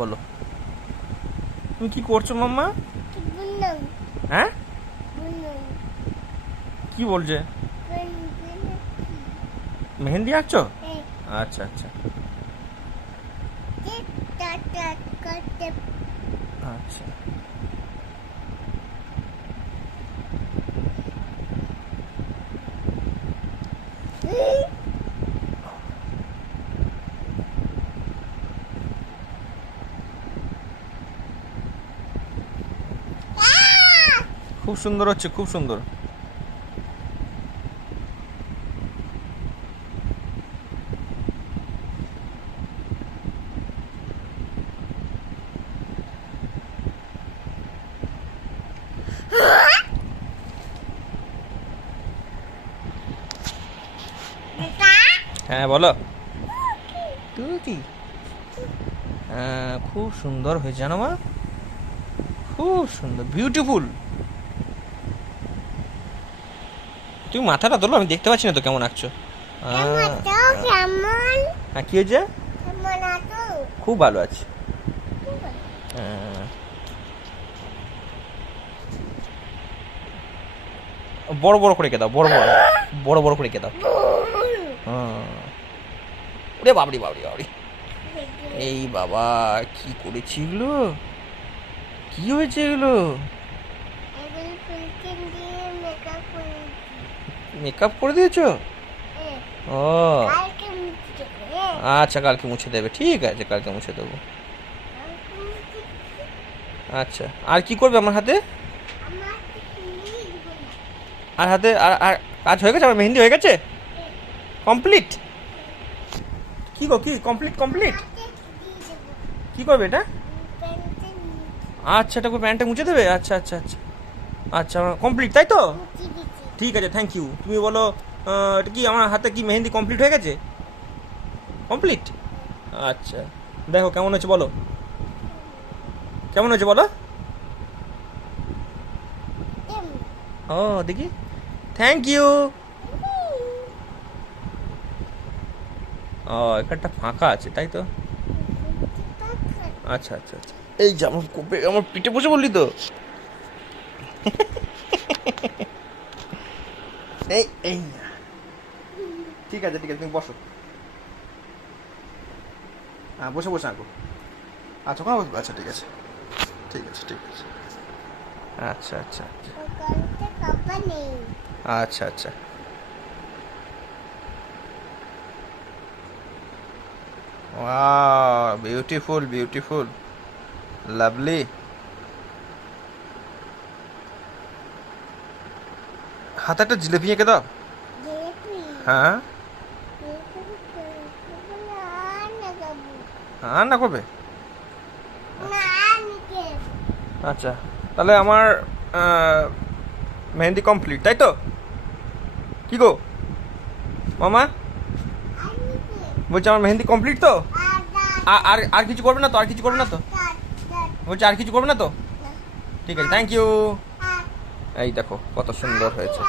বলো, তুমি কি করছো মাম্মা? হ্যাঁ, কি বলছে? মেহেন্দি আঁকছো? আচ্ছা আচ্ছা আচ্ছা। খুব সুন্দর হচ্ছে, খুব সুন্দর। হ্যাঁ বলো। তুই হ্যাঁ, খুব সুন্দর হয়েছে জানো মা, খুব সুন্দর, বিউটিফুল। তুমি মাথাটা তোলো, আমি দেখতে পাচ্ছি না তো কেমন আঁকছো। হ্যাঁ, কি হয়েছে? খুব ভালো আছে। বড় বড় করে এঁকে দাও, বড় বড় বড় বড় করে এঁকে দাও। ওরে বাবরি বাবরি বাবরি, এই বাবা কি করেছি এগুলো, কি হয়েছে এগুলো? মেকআপ করে দিয়েছো? ও আচ্ছা, কালকে মুছে দেবে, ঠিক আছে, কালকে মুছে দেবো। আচ্ছা, আর কি করবে আমার হাতে? আর হাতে আর আর কাজ হয়ে গেছে? আমার মেহেন্দি হয়ে গেছে, কমপ্লিট। কি গো, কি কমপ্লিট? কমপ্লিট কি করবে এটা? আচ্ছা, এটা প্যান্টটা মুছে দেবে, আচ্ছা আচ্ছা আচ্ছা আচ্ছা, কমপ্লিট তাই তো? ঠিক আছে, থ্যাংক ইউ। তুমি বলো, এটা কি আমার হাতে কি মেহেন্দি কমপ্লিট হয়ে গেছে? কমপ্লিট, আচ্ছা। দেখো কেমন হয়েছে বলো, কেমন হয়েছে বলো। ও দেখি, থ্যাংক ইউ। ও, এখানটা ফাঁকা আছে তাই তো? আচ্ছা আচ্ছা আচ্ছা, এই যে আমার আমার পিঠে বসে বললি তো। এই এই ঠিক আছে ঠিক আছে, তুমি বসো। হ্যাঁ, বসে বসে আঁকো। আচ্ছা, ওখানে বসবে, আচ্ছা ঠিক আছে ঠিক আছে ঠিক আছে। আচ্ছা আচ্ছা আচ্ছা আচ্ছা। Wow, beautiful beautiful, lovely. হাতে একটা জিলেপি এঁকে দাও। হ্যাঁ, হ্যাঁ না করবে। আচ্ছা, তাহলে আমার মেহেন্দি কমপ্লিট তাই তো? কি গো মামা, বলছি আমার মেহেন্দি কমপ্লিট তো? আর আর কিছু করবে না তো? আর কিছু করবে না তো? বলছি আর কিছু করবে না তো? ঠিক আছে, থ্যাংক ইউ। এই দেখো কত সুন্দর হয়েছে।